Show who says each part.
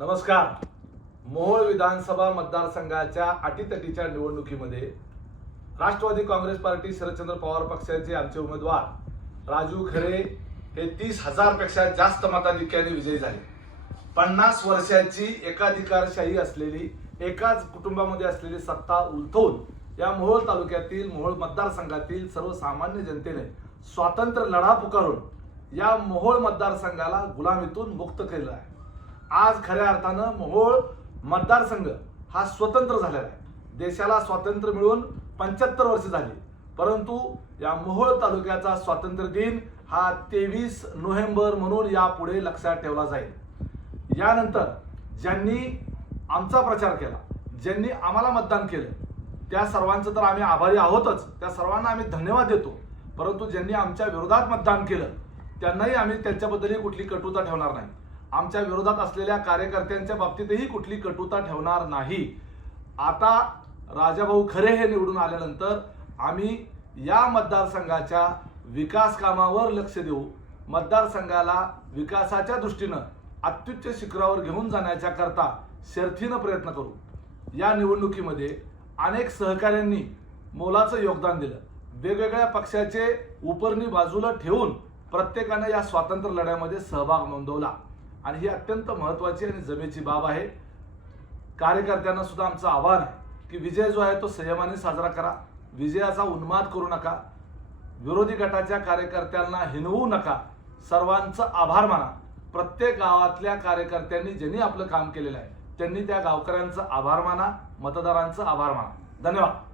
Speaker 1: नमस्कार. मोहोळ विधानसभा मतदारसंघाच्या अटीतटीच्या निवडणुकीमध्ये राष्ट्रवादी काँग्रेस पार्टी शरदचंद्र पवार पक्षाचे आमचे उमेदवार राजू खरे हे तीस हजारपेक्षा जास्त मताधिक्याने विजयी झाले. पन्नास वर्षाची एकाधिकारशाही असलेली एकाच कुटुंबामध्ये असलेली सत्ता उलथवून या मोहोळ तालुक्यातील मोहोळ मतदारसंघातील सर्वसामान्य जनतेने स्वातंत्र्य लढा पुकारून या मोहोळ मतदारसंघाला गुलामीतून मुक्त केलं आहे. आज खऱ्या अर्थानं मोहोळ मतदारसंघ हा स्वतंत्र झालेला आहे. देशाला स्वातंत्र्य मिळून पंच्याहत्तर वर्ष झाली. परंतु या मोहोळ तालुक्याचा स्वातंत्र्य दिन हा तेवीस नोव्हेंबर म्हणून यापुढे लक्षात ठेवला जाईल. यानंतर ज्यांनी आमचा प्रचार केला ज्यांनी आम्हाला मतदान केलं त्या सर्वांचं तर आम्ही आभारी आहोतच. त्या सर्वांना आम्ही धन्यवाद देतो. परंतु ज्यांनी आमच्या विरोधात मतदान केलं त्यांनाही आम्ही त्यांच्याबद्दलही कुठली कटुता ठेवणार नाही. आमच्या विरोधात असलेल्या कार्यकर्त्यांच्या बाबतीतही कुठली कटुता ठेवणार नाही. आता राजाभाऊ खरे हे निवडून आल्यानंतर आम्ही या मतदारसंघाच्या विकास कामावर लक्ष देऊ. मतदारसंघाला विकासाच्या दृष्टीनं अत्युच्च शिखरावर घेऊन जाण्याच्या करता शर्थीनं प्रयत्न करू. या निवडणुकीमध्ये अनेक सहकाऱ्यांनी मोलाचं योगदान दिलं. वेगवेगळ्या पक्षाचे उपरणी बाजूला ठेवून प्रत्येकानं या स्वातंत्र्य लढ्यामध्ये सहभाग नोंदवला. आणि ही अत्यंत महत्वाची आणि जमेची बाब आहे. कार्यकर्त्यांना सुद्धा आमचं आव्हान आहे की विजय जो आहे तो संयमाने साजरा करा. विजयाचा उन्माद करू नका. विरोधी गटाच्या कार्यकर्त्यांना हिनवू नका. सर्वांचं आभार माना. प्रत्येक गावातल्या कार्यकर्त्यांनी ज्यांनी आपलं काम केलेलं आहे त्यांनी त्या गावकऱ्यांचं आभार माना मतदारांचं आभार माना. धन्यवाद.